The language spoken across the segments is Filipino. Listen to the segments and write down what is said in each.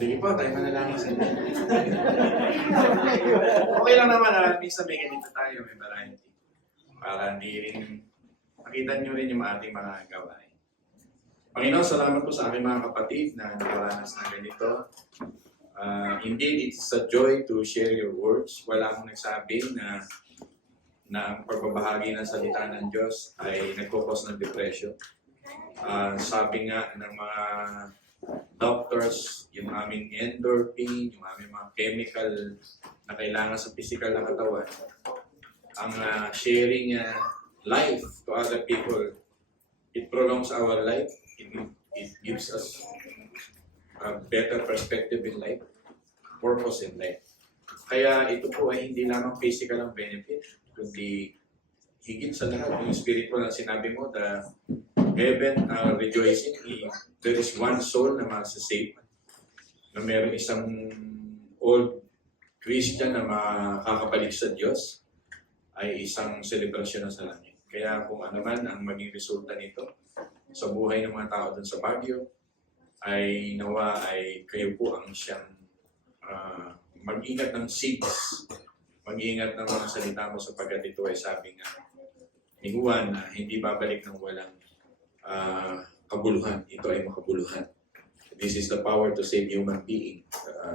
Sige po, tayo manalangin sa inyo. Okay lang naman minsan may ganito tayo, may variety. Para hindi rin, makita nyo rin yung ating mga gawain. Panginoon, salamat po sa aking mga kapatid na nakaranas na ganito. Indeed, it's a joy to share your words. Wala akong nagsabi na ang pagbabahagi ng salita ng Diyos ay nagkukos ng depression. Sabi nga ng mga doctors, yung aming endorphin, yung aming mga chemical na kailangan sa physical na katawan, ang sharing life to other people, it prolongs our life, it gives us a better perspective in life, purpose in life. Kaya ito po ay hindi lamang physical ang benefit, kundi higit sa lahat, yung spiritual na sinabi mo, the heaven rejoicing, there is one soul na masasave, na meron isang old Christian na makakabalik sa Diyos, ay isang selebrasyon na sa langit. Kaya kung ano man ang maging resulta nito sa buhay ng mga tao dun sa Baguio, ay nawa ay kayo po ang siyang mag-ingat ng seeds, mag-ingat ng mga salita mo sapagkat ito ay sabi nga ni Juan na hindi babalik ng walang kabuluhan. Ito ay makabuluhan. This is the power to save human being.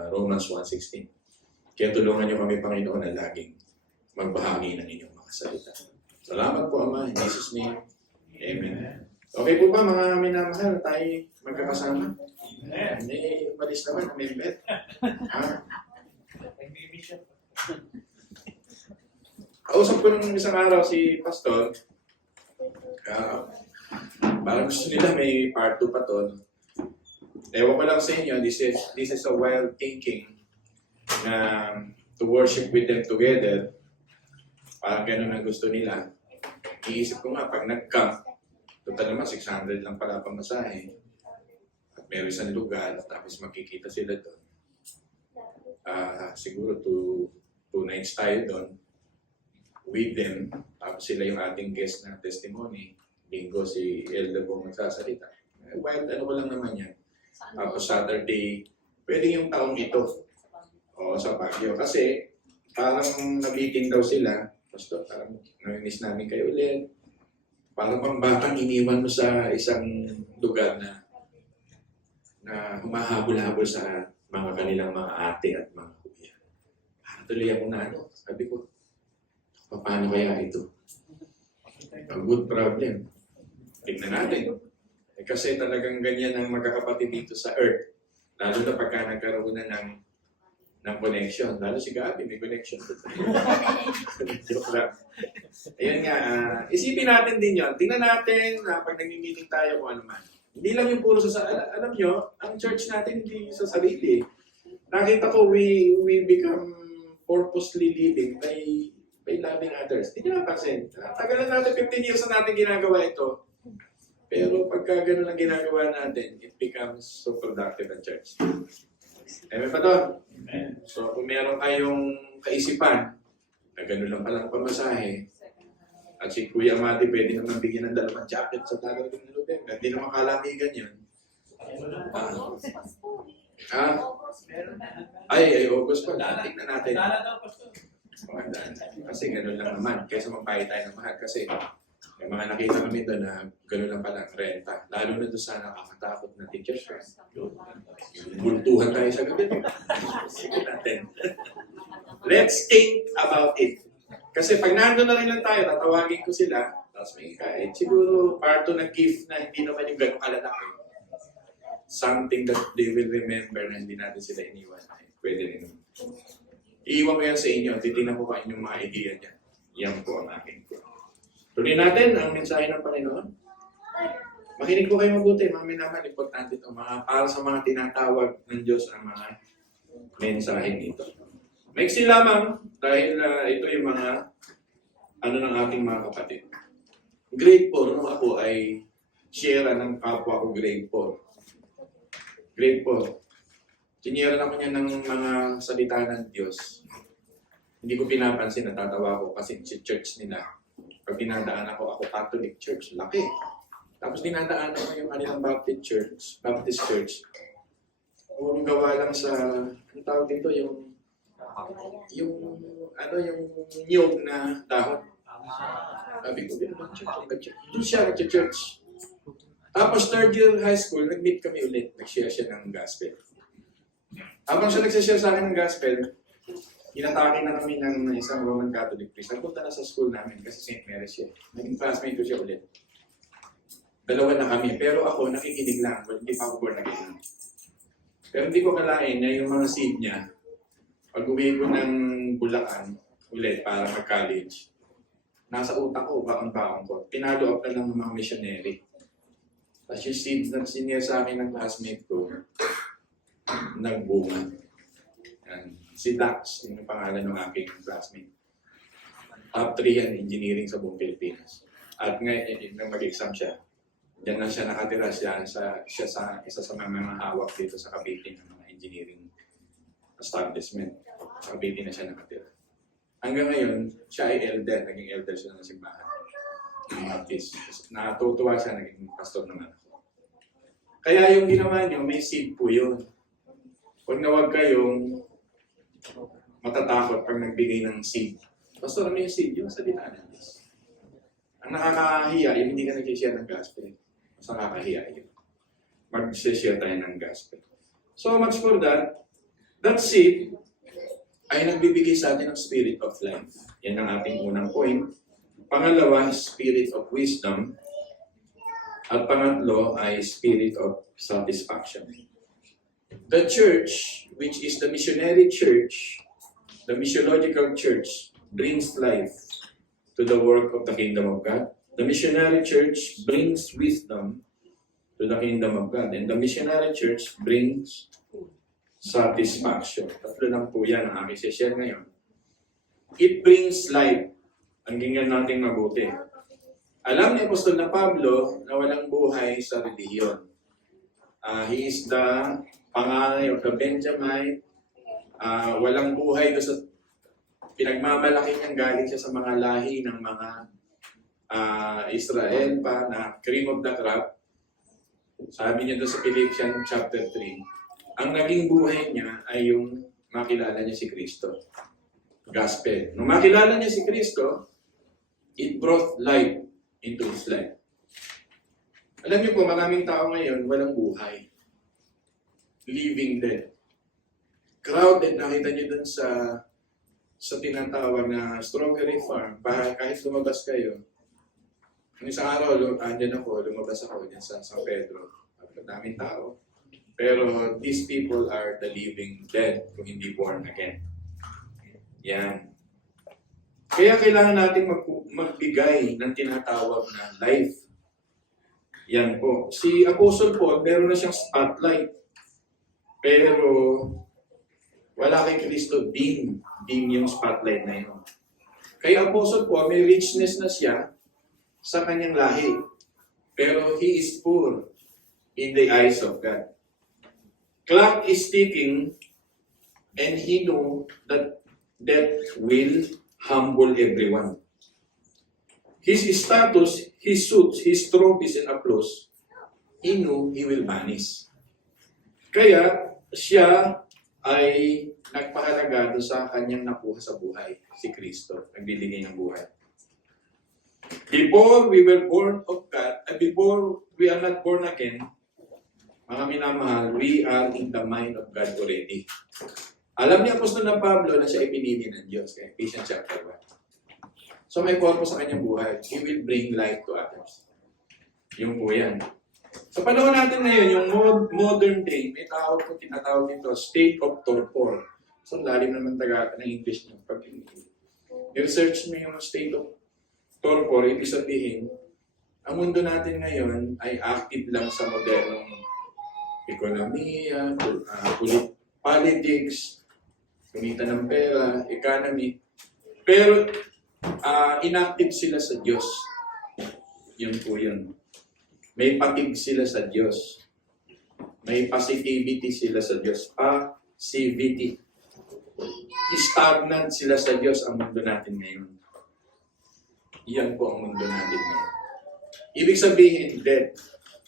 Romans 1:16. Kaya tulungan niyo kami, Panginoon, na laging magbahagi ng inyong mga salita. Salamat po, Ama. In Jesus' name. Amen. Okay po ba, mga minamahal? Tayo magkakasama? Hindi, balis naman. May bet. Kausap ko nung isang araw si Pastor. Parang gusto nila may part 2 pa to. Ewan ko lang sa inyo, this is a wild thinking na to worship with them together. Parang ganun ang gusto nila. Iisip ko nga, pag nag-camp, total naman 600 lang pala pamasahe. At meron isang lugar, tapos makikita sila doon. Siguro 2 nights tayo doon with them. Tapos sila yung ating guest na testimony. Bingo, si Elder Bong magsasalita. Wild, ano ko lang naman yan. Tapos Saturday, pwede yung taong ito. O sa Baguio. Kasi parang nabiting daw sila. Pastor, parang namiss namin kayo ulit. Parang pang batang iniwan mo sa isang lugar na humahabol-habol sa mga kanilang mga ate at mga kuya. Tuloy ako na sabi ko, paano kaya ito? A good problem. Tignan natin. Kasi talagang ganyan ang magkakapatid dito sa Earth. Lalo na pagka nagkaroon na ng connection. Lalo si Gabi, may connection. Joke lang. Ayun nga, isipin natin din yun. Tingnan natin pag nag-meeting tayo kung ano man. Hindi lang yung puro alam nyo, ang church natin hindi sa sarili. Nakita ko, we become purposely living by loving others. Hindi nyo napansin. Tagal na natin, 15 years na natin ginagawa ito. Pero pagka gano'n ang ginagawa natin, it becomes so productive ang church. Amen pa doon? So kung meron kayong kaisipan, na gano'n lang palang pamasahe, at si Kuya Mati pwede naman bigyan ng 2 jacket sa tagal ng November. Hindi naman kalamigan yun. Ay, August pa. Tignan natin. Kasi gano'n lang naman. Kaysa magbayad tayo ng mahal. Kasi may mga nakita kami doon na gano'n lang pala ang renta. Lalo na doon sa nakakatakot na teachers. Bultuhan tayo sa gabi. Sige natin. Let's think about it. Kasi pag nandun na rin lang tayo, tatawagin ko sila, tapos may kahit siguro parto ng gift na hindi naman yung gano'ng kalalaki. Something that they will remember na hindi natin sila iniwan. Pwede rin. Iiwan ko yan sa inyo. Titignan ko pa inyong mga idea niyan. Yan po ang aking po. Tuloy natin ang mensahe ng Panginoon. Makinig po kayo mabuti. Mga minaman, importante ito. Para sa mga tinatawag ng Diyos ang mga mensahe nito. Maiksi lamang dahil ito yung mga ng ating mga kapatid. Grade 4, nung ako ay share ng kapwa ko grade 4. Grade 4. Sinira naman niya ng mga salita ng Diyos. Hindi ko pinapansin, natatawa ko kasi si church nila. Pag dinadaan ako Catholic Church, laki. Tapos dinadaan ako yung kanilang Baptist Church. puro gawa lang sa, ang tawag dito, yung niyog na dahon. Sabi ko, doon siya nag-church. Tapos third year high school, nag-meet kami ulit. Nag-share siya ng gospel. Habang siya nag-share sa akin ng gospel, inatake na kami ng isang Roman Catholic priest. Nagpunta na sa school namin kasi St. Mary's siya. Naging classmate ko siya ulit. Dalawa na kami. Pero ako, nakikinig lang. Hindi pa ako born again. Pero hindi ko kalain na yung mga seed niya, pag uwi ko ng Bulacan ulit para mag-college, nasa utak ko, baon-baon ko. Pinalo up na lang ng mga missionary. Tapos yung seeds na senior sa akin ng classmate ko, nagbunga. Yan. Si Dax, yung pangalan ng aking classmate. Top 3 yan, engineering sa buong Pilipinas. At ngayon, nang mag-exam siya, diyan na siya nakatira siya sa isa sa mga hawak dito sa Cavite ng mga engineering establishment. Sa Cavite na siya nakatira. Hanggang ngayon, siya ay elder. Naging elder siya ng simbahan. Natutuwa siya, naging pastor naman ako. Kaya yung ginawa niyo, may seed po yun. Huwag na huwag kayong matatakot pag nagbigay ng seed. Pastor, ano yung seed? Yung salita ng Diyos. Ang nakakahiya, yung hindi ka nag-share ng gospel. Mas nakakahiya yun. Mag-share tayo ng gospel. So much for that. That seed ay nagbibigay sa atin ng spirit of life. Yan ang ating unang point. Pangalawa, spirit of wisdom. At pangatlo ay spirit of satisfaction. The church, which is the missionary church, the missiological church, brings life to the work of the kingdom of God. The missionary church brings wisdom to the kingdom of God. And the missionary church brings satisfaction. Tatlo lang po yan ang aking share ngayon. It brings life. Ang ganyan natin mabuti. Alam ni Apostol na Pablo na walang buhay sa relihiyon. He is the panganay of the Benjamite. Walang buhay doon sa pinagmamalaki niyang galing siya sa mga lahi ng mga Israel pa na cream of the crop. Sabi niya doon sa Philippians chapter 3, ang naging buhay niya ay yung makilala niya si Kristo. Gospel. Nung makilala niya si Kristo, it brought life into his life. Alam niyo po, maraming tao ngayon walang buhay. Living dead. Crowded, nakita niyo dun sa tinatawag na strawberry farm. Kahit lumabas kayo. Nung isang araw, andyan ako, lumabas ako dyan sa San Pedro. Daming tao. Pero these people are the living dead kung hindi born again. Yan. Kaya kailangan natin magbigay ng tinatawag na life. Yan po. Si Apostle Paul, meron na siyang spotlight. Pero wala kay Kristo, dim yung spotlight na yun. Kay Apostle Paul, may richness na siya sa kanyang lahi. Pero he is poor in the eyes of God. Clock is ticking and he know that death will humble everyone. His status, his suits, his trophies and applause, he knew he will vanish. Kaya siya ay nagpahalaga sa kanyang nakuha sa buhay, si Kristo, nagbibigay ng buhay. Before we were born of God, before we are not born again, mga minamahal, we are in the mind of God already. Alam niya Apostol na Pablo na siya ipinili ng Diyos, kaya Ephesians chapter 1. So may purpose sa kanyang buhay. He will bring light to others. Yung po yan. Sa panahon natin ngayon, yung modern day, may tawag po, tinatawag nito, state of torpor. So lalim naman taga ng English niyo. Pag i-research mo yung state of torpor, ibig sabihin, ang mundo natin ngayon ay active lang sa modernong ekonomiya, politics, kumita ng pera, economy. Pero inactive sila sa Diyos. Yun po yun. May patig sila sa Diyos. May positivity sila sa Diyos. Passivity. Stagnant sila sa Diyos ang mundo natin ngayon. Yan po ang mundo natin ngayon. Ibig sabihin, death.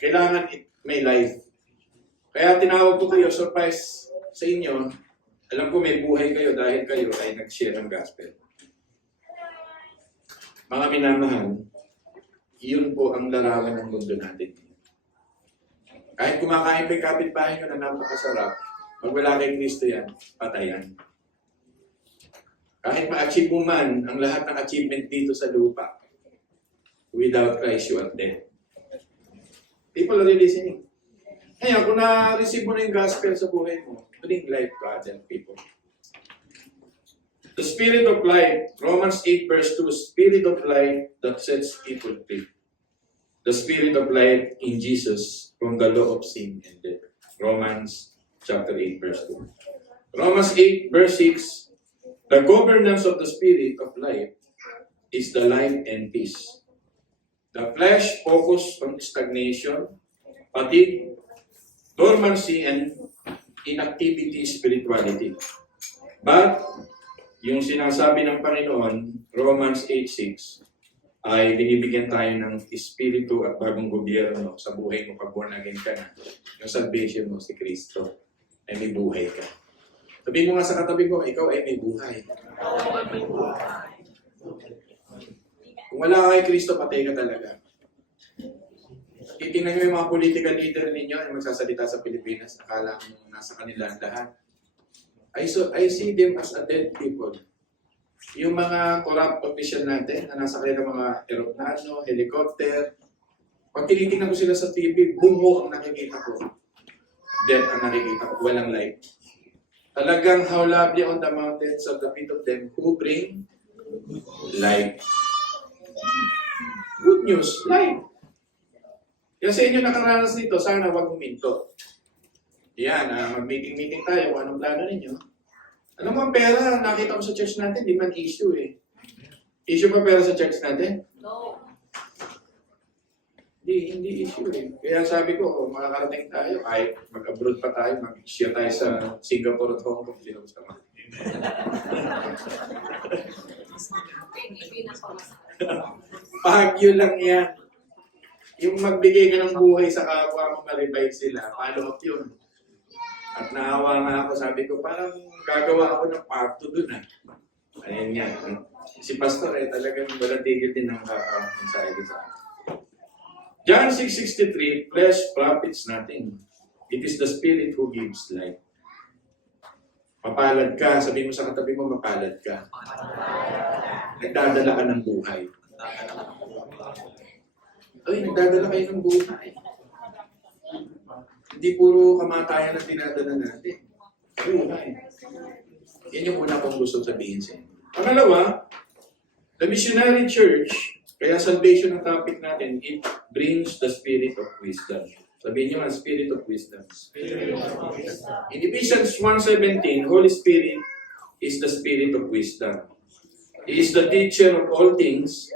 Kailangan may life. Kaya tinawag ko kayo, surprise sa inyo. Alam ko may buhay kayo dahil kayo ay nag-share ng gospel. Mga minamahal, yun po ang larawan ng mundo natin. Kahit kumakain pa yung kapitbahay nyo na napakasarap, pag wala kay Kristo yan, patayan. Kahit ma-achieve mo man ang lahat ng achievement dito sa lupa, without Christ, you are dead. People are listening. Ngayon, kung na-receive mo na yung gospel sa buhay mo, bring life to other people. The Spirit of life, Romans 8 verse 2, Spirit of life that sets people free. The Spirit of life in Jesus from the law of sin and death. Romans chapter 8 verse 2. Romans 8 verse 6, the governance of the Spirit of life is the life and peace. The flesh focus on stagnation, fatigue, dormancy, and inactivity spirituality. But, yung sinasabi ng Panginoon, Romans 8:6, ay binibigyan tayo ng espiritu at bagong gobyerno sa buhay mo pag born again ka na. Yung salvation mo si Kristo, ay may buhay ka. Sabihin mo nga sa katabi mo, ikaw ay may buhay. Kung wala ka kay Kristo, patay ka talaga. Titingnan nyo yung mga political leader ninyo na magsasalita sa Pilipinas, akala mo nasa kanila ang lahat. I see them as a dead people. Yung mga corrupt official natin na nasa kanilang mga aeroplano, helicopter, pag tinitingnan ko sila sa TV, bungo ang nakikita ko. Death ang nakikita ko, walang life. Talagang how lovely on the mountains of the feet of them who bring life. Good news, life. Kaya sa inyo nakaranas nito, sana huwag huminto. Yan, mag-meeting-meeting tayo kung anong plano ninyo. Alam mo, ang pera, nakita ko sa church natin, di man issue eh. Issue pa pera sa church natin? No. Hindi issue eh. Kaya sabi ko, makakarating tayo, ay mag-abroad pa tayo, mag-share tayo sa Singapore at Hong Kong. Sino gusto mo? Pagyo lang yan. Yung magbigay ka ng buhay sa kapwa mo, ma-revive sila. Follow up yun. At naawa nga ako, sabi ko, parang gagawa ako ng part 2 dun ah. Ayun nga. Si Pastor talagang walang tigil din ng mensahe ko sa akin. John 6:63, flesh profits nothing. It is the Spirit who gives life. Mapalad ka, sabi mo sa katabi mo, mapalad ka. Nagdadala ka ng buhay. Ay, nagdadala kayo ng buhay. Hindi puro kamatayan ang dinadala natin. Buhay. Yan yung una kong gusto sabihin sa inyo. Pangalawa, the missionary church, kaya salvation ang topic natin, it brings the spirit of wisdom. Sabihin nyo ang spirit of wisdom. In Ephesians 1:17, Holy Spirit is the spirit of wisdom. He is the teacher of all things,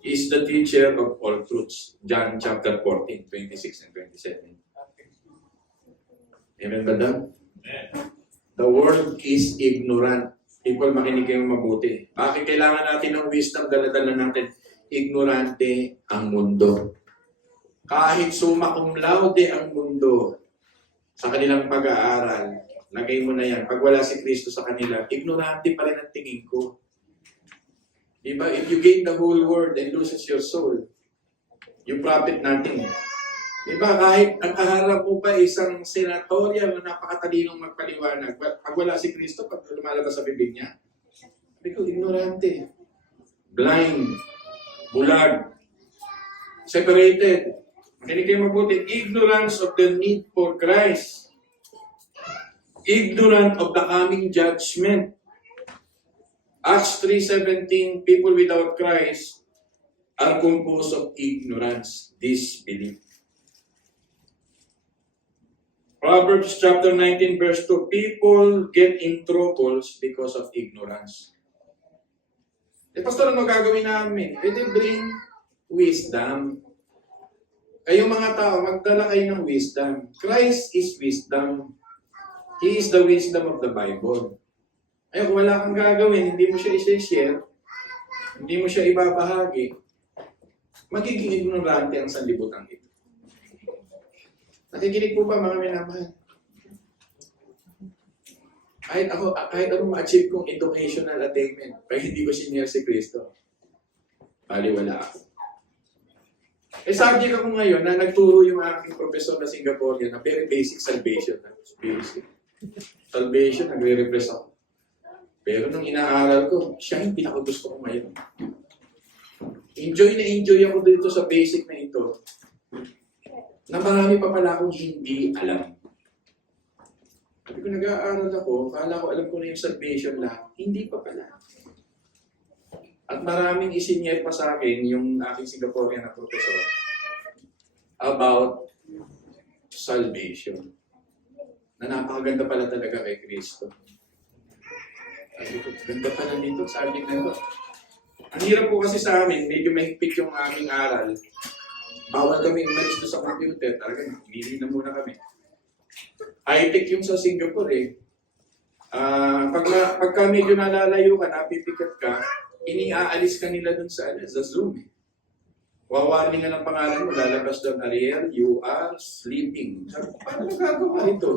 is the teacher of all truths. John chapter 14, 26 and 27. Amen ba daw? The world is ignorant. People, makinig kayong mabuti. Bakit kailangan natin ng wisdom? Dala-dala natin. Ignorante ang mundo. Kahit summa cum laude ang mundo sa kanilang pag-aaral, lagay mo na yan. Pag wala si Kristo sa kanila, ignorante pa rin ang tingin ko. Diba? If you gain the whole world and loses your soul, you profit nothing. Diba? Kahit ang kaharap mo pa isang senatorya na napakatalinong magpaliwanag, pag wala si Kristo, pag lumalabas sa bibig niya, sabi ko, ignorante, blind, bulag, separated. Makinig kayo mabuti, ignorance of the need for Christ, ignorant of the coming judgment. Acts 3:17, people without Christ are composed of ignorance, disbelief. Proverbs chapter 19 verse 2, people get in troubles because of ignorance. Pastor, ano gagawin namin? Pwede bring wisdom. Kayong mga tao, magdala kayo ng wisdom. Christ is wisdom. He is the wisdom of the Bible. Ay, kung wala kang gagawin, hindi mo siya i-share, hindi mo siya ibabahagi, magiging ignorante ang sanlibutan ito. Nakikinig po ba mga minamahal? kahit ano ma-achieve kong educational attainment, kaya hindi ko sinare si Kristo, baliwala ako. Subject ako ngayon na nagturo yung aking professor na Singaporean na very basic salvation. Basic. Salvation, nagre-repress ako. Pero nung inaaral ko, siya yung pinakagusto ko ngayon. Enjoy na enjoy ako dito sa basic na ito. Na marami pa pala akong hindi alam. Sabi ko, nag-aaral ako, kala ko alam ko na yung salvation lang. Hindi pa pala. At maraming isinyer pa sa akin yung aking Singaporean na professor about salvation. Na napakaganda pala talaga kay Kristo. Sabi ko, ganda pala dito, subject na ito. Ang hirap po kasi sa amin, medyo mahigpit yung aming aral. Bawal kami umalis doon sa computer, talagang hindi na muna kami. High-tech yung sa Singapore eh. Pagka medyo nalalayo ka, napipikat ka, iniaalis ka nila dun sa Zoom. Wawarning na ng pangalan mo, lalabas doon, Ariel, you are sleeping. Sabi, paano gagawa ito?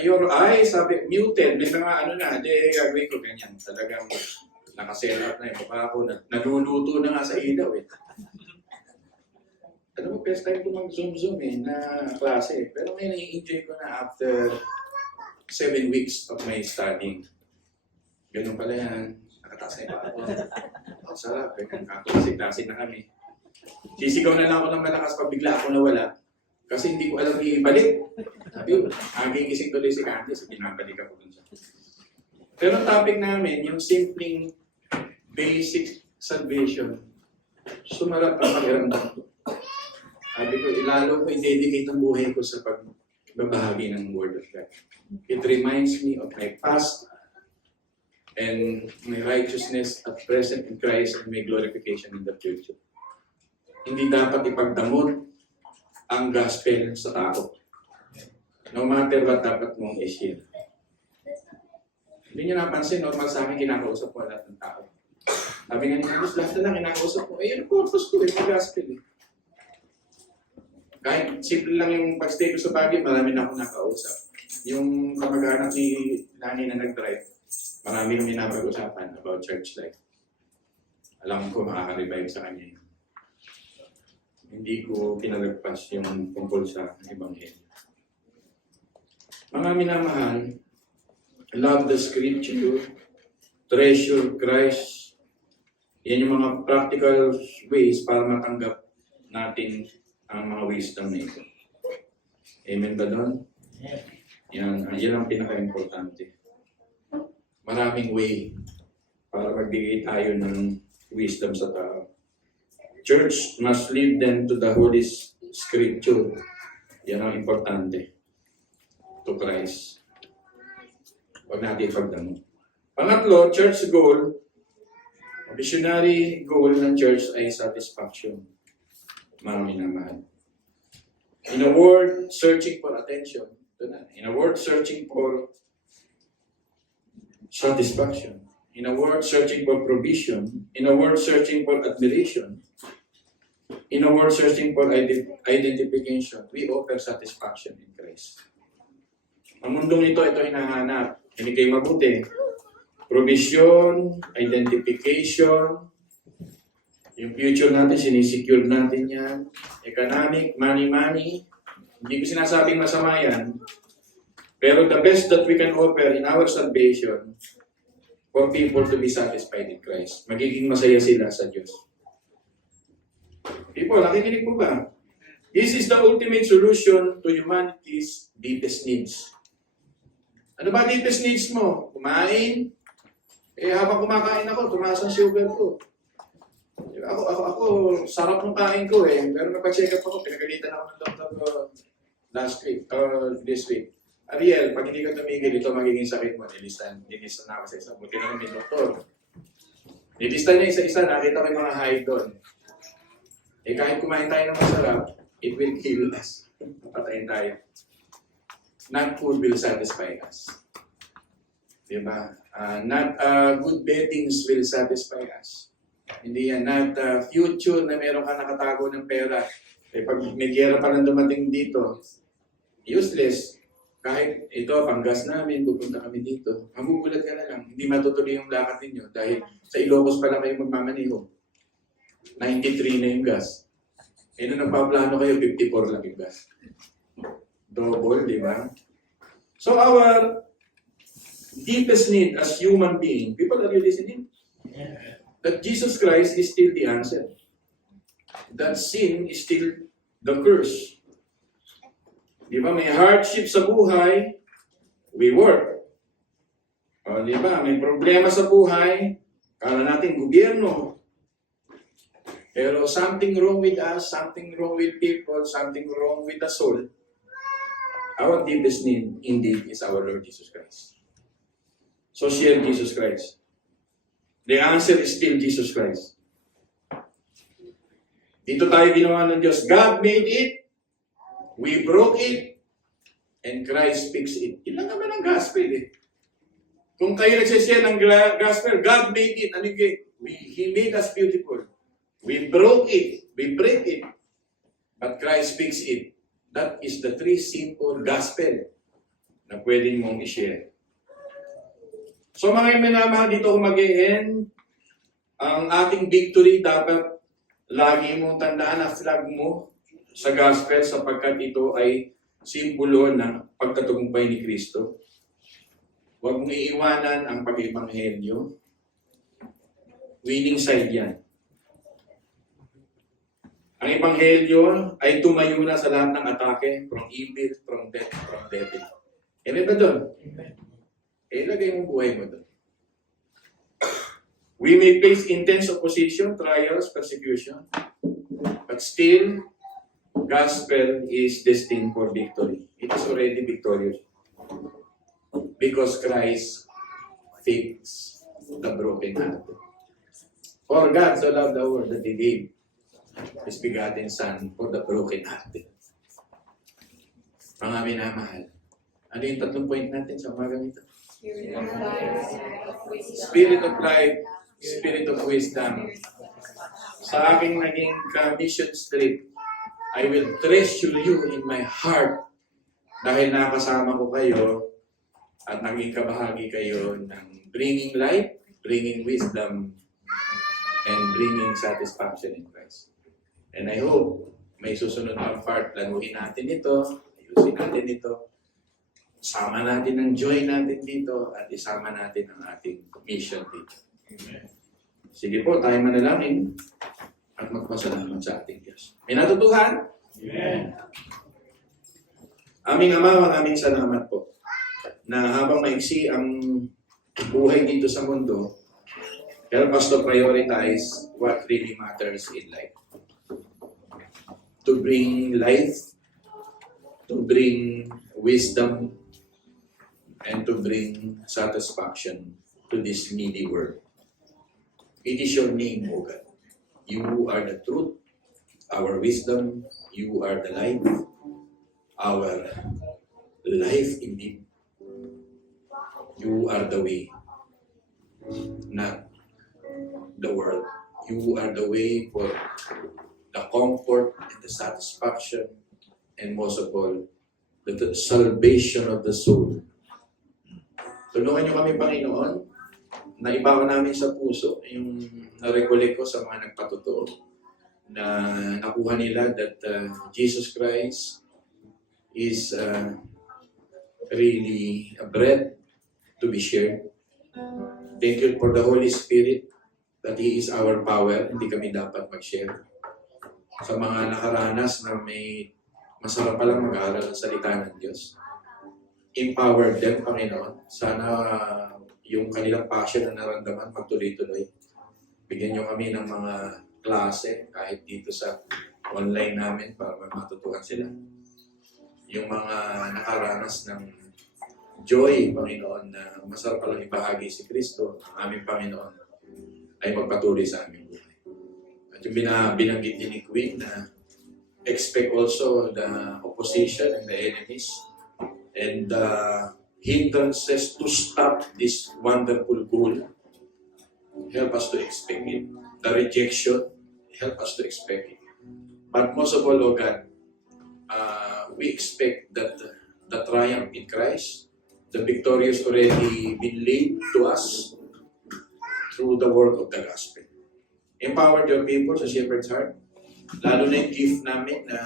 Your eyes, sabi, muted. May mga gagawin ko ganyan. Talagang nakaset up na yung mukha ko. Nagluluto na nga sa ilaw eh. Alam mo, first time ko mag-zoom na klase. Pero may nai-enjoy ko na after 7 weeks of my studying. Ganun pala yan. Nakataas na yung ako. Ang sarap. Klase na kami. Sisigaw na lang ako ng malakas pag bigla ako nawala. Kasi hindi ko alam ibalik. Sabi ko, gising tuloy si Candice. Pinabalik ako dun siya. Pero ang topic namin, yung simpleng basic salvation, sumarap ang pakiramdam ko. Sabi ko, ilalo ko i-dedicate ang buhay ko sa pagbabahagi ng Word of God. It reminds me of my past and my righteousness at present in Christ and my glorification in the future. Hindi dapat ipagdamot ang gospel sa tao. No matter what, dapat mong i-share. Hindi nyo napansin, normal sa akin kinakausap ko lahat ng tao. Sabi nga niya, lahat na lang kinakausap ko. Eh, yung purpose ko, yung gospel eh. Kahit simple lang yung pag-stay ko sa Baguio, marami na akong nakausap. Yung kamag-anak ni Lani na nag-drive, marami nang minapag-usapan about church life. Alam ko makaka-revive sa kanya yun. Hindi ko pinalagpas yung tungkol sa Ebanghelyo. Mga minamahal, love the Scripture, treasure Christ. Yan yung mga practical ways para matanggap natin ang mga wisdom na ito. Amen ba doon? Yan ang pinaka-importante. Maraming way para magbigay tayo ng wisdom sa tao. Church must lead them to the Holy Scripture. Yan ang importante. To Christ. Huwag natin ipagdamo. Pangatlo, church goal. Visionary goal ng church ay satisfaction. Mga minamahal. In a world searching for attention, in a world searching for satisfaction, in a world searching for provision, in a world searching for admiration, in a world searching for identification, we offer satisfaction in Christ. Ang mundong ito hinahanap. Hindi kayo mabuti. Provision, identification, yung future natin, sinisecure natin yan. Economic, money. Hindi ko sinasabing masama yan. Pero the best that we can offer in our salvation for people to be satisfied in Christ. Magiging masaya sila sa Diyos. People, nakikinig po ba? This is the ultimate solution to humanity's deepest needs. Ano ba deepest needs mo? Kumain? Habang kumakain ako, tumaas ang sugar ko. Ako, sarap ng kain ko eh. Pero napacheck up ako, pinagalitan ako ng doktor ko last week, or this week. Ariel, pag hindi ka tumigil, ito magiging sakit mo. Nilistan na ako sa isa. Buti na may doktor. Nilistan niya isa-isa, nakita ko yung mga high doon. Kahit kumain tayo ng masarap, it will kill us. Patayin tayo. Not food will satisfy us. Diba? Not good beddings will satisfy us. Hindi yan. Not future na meron ka nakatago ng pera. Pag may gera pa lang dumating dito, useless. kahit ito, panggas namin, pupunta kami dito, magugulat ka na lang. Hindi matutuloy yung lakad ninyo dahil sa Ilocos pala kayo magmamaneho. 93 na yung gas. Eh, nung nagpaplano kayo, 54 lang yung gas. Double, di ba? So our deepest need as human being, people are you listening? That Jesus Christ is still the answer. That sin is still the curse. Di ba? May hardship sa buhay, we work. O, di ba? May problema sa buhay, kala natin gobyerno. Pero something wrong with us, something wrong with people, something wrong with the soul. Our deepest need, indeed, is our Lord Jesus Christ. So share Jesus Christ. The answer is still Jesus Christ. Dito tayo ginawa ng Diyos. God made it. We broke it. And Christ fixed it. Ilan naman ang gospel eh. Kung kayo nagsishare ng gospel, God made it. Ano yun? He made us beautiful. We broke it. We break it. But Christ fixed it. That is the three simple gospel na pwedeng mong i-share. So mga minamahal, dito ko mag-e-end. Ang ating victory dapat lagi mong tandaan na flag mo sa gospel sapagkat ito ay simbolo ng pagkatagumpay ni Kristo. Huwag mong iiwanan ang pag-ibanghelyo. Winning side yan. Ang ebanghelyo ay tumayo na sa lahat ng atake from evil, from death, from devil. Amen ba doon? Ilagay mo buhay mo doon. We may face intense opposition, trials, persecution, but still, gospel is destined for victory. It is already victorious. Because Christ fixed the broken heart. For God so loved the world that He gave His begotten Son for the broken hearted. Mga minamahal, ano yung tatlong point natin sa umagang ito? Spirit of life, Spirit of wisdom. Sa aking naging mission trip, I will treasure you in my heart dahil nakasama ko kayo at naging kabahagi kayo ng bringing life, bringing wisdom, and bringing satisfaction in Christ. And I hope may susunod na part, laguin natin ito, ayusin natin ito, sama natin ang joy natin dito, at isama natin ang ating mission dito. Amen. Sige po, tayo manalangin at magpasalamat sa ating Diyos. May natutuhan? Amen. Aming Ama, maraming salamat po na habang maiksi ang buhay dito sa mundo, help us to prioritize what really matters in life. To bring life, to bring wisdom, and to bring satisfaction to this needy world. It is your name, O God. You are the truth, our wisdom, you are the life, our life indeed. You are the way, not the world. You are the way for the comfort and the satisfaction, and most of all, the salvation of the soul. Tulungan niyo kami, Panginoon, na ibawa namin sa puso yung na-recollect ko sa mga nagpatotoo na nakuha nila that Jesus Christ is really a bread to be shared. Thank you for the Holy Spirit that He is our power. Hindi kami dapat mag-share. Sa mga nakaranas na may masarap palang mag-aaral ng salita ng Diyos, empower them, Panginoon. Sana yung kanilang passion na naramdaman magtuloy-tuloy. Bigyan nyo kami ng mga klase kahit dito sa online namin para matutuhan sila. Yung mga nakaranas ng joy, Panginoon, na masarap palang ibahagi si Kristo, ang aming Panginoon, ay magpatuloy sa aming buhay. At yung binanggit din ni Queen na expect also the opposition and the enemies and the hindrances to stop this wonderful goal. Help us to expect it. The rejection, help us to expect it. But most of all, O God, we expect that the triumph in Christ. The victorious already been laid to us through the work of the gospel. Empower your people sa Shepherd's Heart. Lalo na yung gift namin na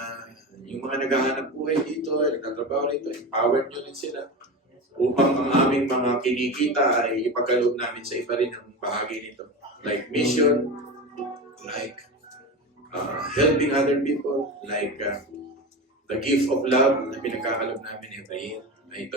yung mga naghahanap buhay dito, nagtatrabaho rito, empower nyo rin sila upang ang aming mga kinikita ay ipagkaloob namin sa iba rin ang bahagi nito. Like mission, like helping other people, like the gift of love na pinagkakaloob namin every year. Na ito